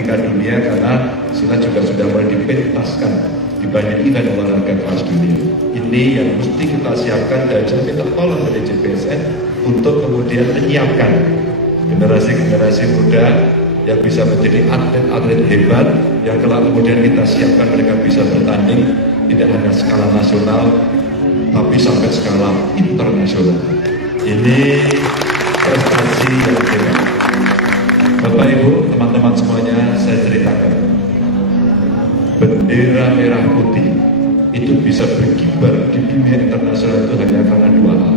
tingkat dunia, karena silat juga sudah mulai dipentaskan di banyak event olahraga kelas dunia. Ini yang mesti kita siapkan, dan saya minta tolong dari JPSN untuk kemudian menyiapkan generasi-generasi muda yang bisa menjadi atlet-atlet hebat, yang kelak kemudian kita siapkan mereka bisa bertanding tidak hanya skala nasional tapi sampai skala internasional. Ini prestasi yang hebat. Bapak Ibu, teman-teman semuanya, saya ceritakan, bendera merah putih itu bisa berkibar di dunia internasional itu hanya karena dua hal.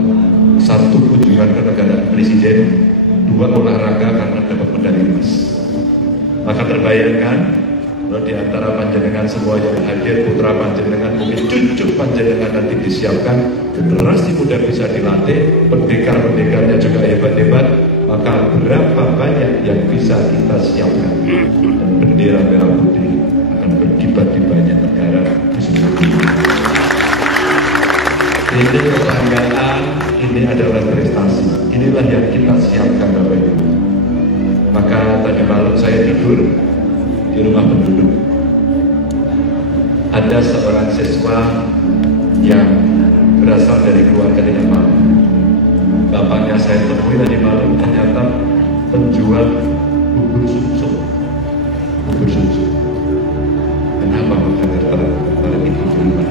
Satu, kunjungan ke negara presiden. Dua, olahraga karena dapat medali emas. Maka terbayangkan kalau di antara panjenengan semua yang hadir, putra panjenengan, mungkin cucu panjenengan nanti disiapkan, generasi muda bisa dilatih, pendekar-pendekarnya juga hebat-hebat, maka berapa banyak yang bisa kita siapkan, dan bendera merah putih akan berkibar di banyak negara di seluruh dunia. Ini kebanggaan, ini adalah prestasi. Inilah yang kita siapkan, Bapak Ibu. Maka tadi malam saya tidur di rumah penduduk. Ada seorang siswa yang berasal dari keluarga tidak mampu. Bapaknya saya temui tadi malam, ternyata penjual bubur susu. Bubur susu. Kenapa tertarik itu di rumah?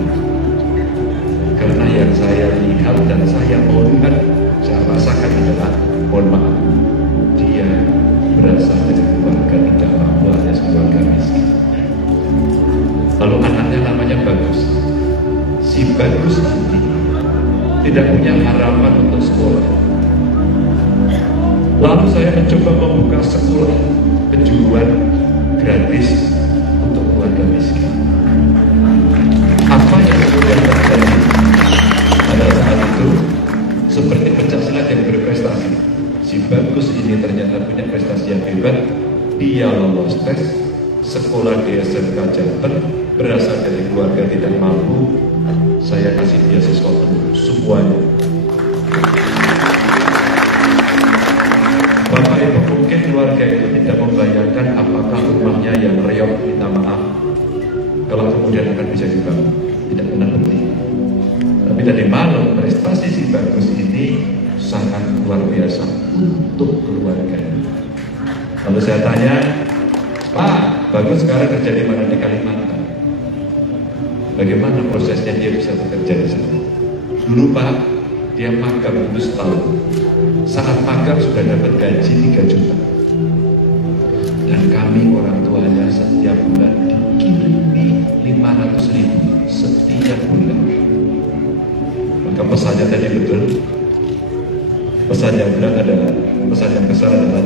Karena yang saya lihat dan saya mau lihat, saya rasakan adalah, mohon maaf, dia berasal dari keluarga tidak mampu alias keluarga miskin. Lalu anaknya namanya Bagus. Si Bagus ini tidak punya harapan untuk sekolah. Lalu saya mencoba membuka sekolah kejuruan gratis untuk keluarga miskin. Apa yang kemudian terjadi pada saat itu? Seperti pencaksilat yang berprestasi, si Bagus ini ternyata punya prestasi yang hebat. Dia lolos tes, sekolah di SMK Jember, berasal dari keluarga tidak mampu. Saya kasih beasiswa penuh semuanya. Bapak Ibu, mungkin keluarga itu tidak membayangkan apakah rumahnya yang reok, minta maaf, kalau kemudian akan bisa dibangun. Tidak pernah penting. Tapi tadi malam prestasi si Bagus ini sangat luar biasa untuk keluarganya. Lalu saya tanya, Pak, Bagus sekarang kerja di mana? Di Kalimantan. Bagaimana prosesnya dia bisa bekerja di sana? Dulu Pak, dia magang dulu setahun. Saat magang sudah dapat gaji 3 juta. Dan kami orang tuanya setiap bulan dikirimi 500.000 setiap bulan. Maka pesannya tadi betul. Pesan yang berat adalah, pesan yang besar adalah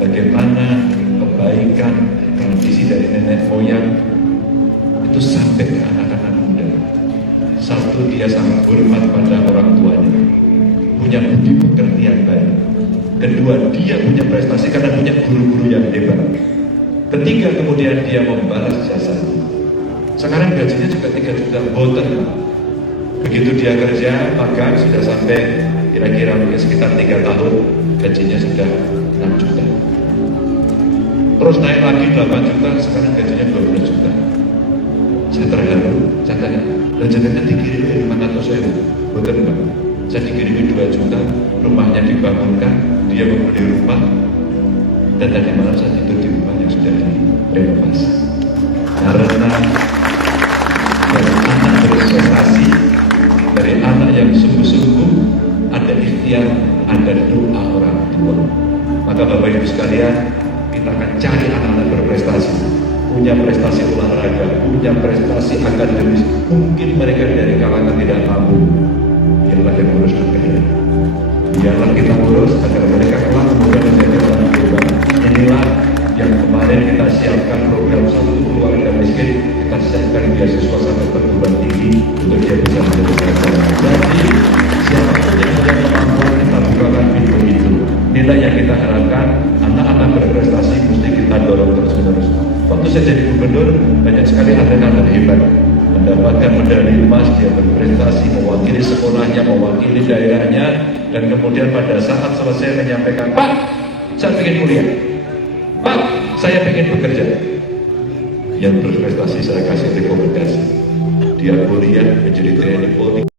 bagaimana kebaikan tradisi dari nenek moyang itu sampai ke anak-anak muda. Satu, dia sangat hormat pada orang tuanya, punya budi pekerti yang baik. Kedua, dia punya prestasi karena punya guru-guru yang hebat. Ketiga, kemudian dia membalas jasa. Sekarang gajinya juga 3 juta boten. Begitu dia kerja, magang sudah sampai kira-kira mungkin sekitar 3 tahun, gajinya sudah 6 juta. Terus naik lagi 8 juta, sekarang gajinya 12 juta. Saya terharu, saya tanya, dan jangan dikirim dari mana tuh saya? Betul Mbak, saya dikirimi 2 juta, rumahnya dibangunkan, dia membeli rumah, dan tadi malam saya tidur di rumah yang sudah direnovasi. Karena dari anak berprestasi, dari anak yang sungguh-sungguh, ada ikhtiar, ada doa orang tua. Maka Bapak Ibu sekalian, kita akan cari anak-anak berprestasi, punya prestasi olahraga, punya prestasi akademis. Mungkin mereka dari kalangan tidak mampu, biarlah yang ngurus negara. Biarlah kita ngurus agar mereka kelak kemudian menjadi orang hebat. Inilah yang kemarin kita siapkan program satu keluarga miskin, kita siapkan beasiswa sampai perguruan tinggi untuk dia bisa menjadi sarjana. Jadi siapapun yang punya kemampuan, kita bukakan pintu itu. Inilah yang kita harapkan, anak-anak berprestasi mesti kita dorong terus-menerus. Waktu saya jadi gubernur, banyak sekali atlet-atlet hebat mendapatkan medali emas, dia berprestasi, mewakili sekolahnya, mewakili daerahnya, dan kemudian pada saat selesai menyampaikan, Pak, saya ingin kuliah, Pak, saya ingin bekerja. Yang berprestasi saya kasih rekomendasi. Dia kuliah menjadi TNI Polri.